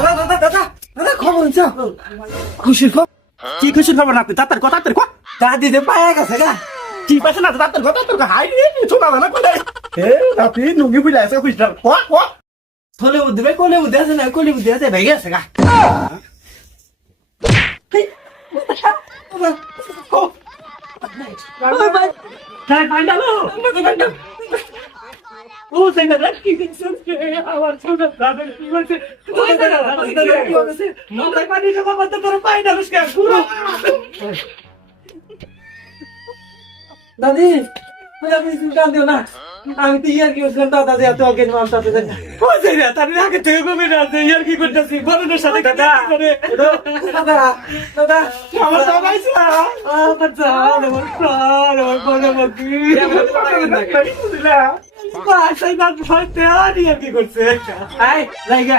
দাদা খবর হচ্ছে খুশির খবর কি খুশির খবর আপনি তাড়াতাড়ি কথা তাড়াতাড়ি কথা দাদি যে পায়ে গেছে গা কি পাইছে না তাড়াতাড়ি কথা তাড়াতাড়ি হাই রে ছোট না কোথায় রাতি নুঙ্গি বুঝলে আছে খুশি কোয়া কোলে বুদ্ধি আছে না কোলে বুদ্ধি আছে ভেঙে গেছে গা ও সেটা কি কিছু আমার ছোট দাদা কি বলছে মাথায় পানি জমা করতে তোর পাই না রুস্কা দাদি আপনি চিন্তা দিও না আমি তো ইয়ার কি বলছিলাম দাদা যে এত অজ্ঞান মানুষ আছে বুঝে না তার আগে থেকে কমে না ইয়ার কি করতেছি বড়দের সাথে দাদা দাদা দাদা আমার সবাইছে আমার জান আমার প্রাণ আমার বড় বাকি বাসায় বাদ ফলতে আর ইয়ার কি করছে আয় জায়গা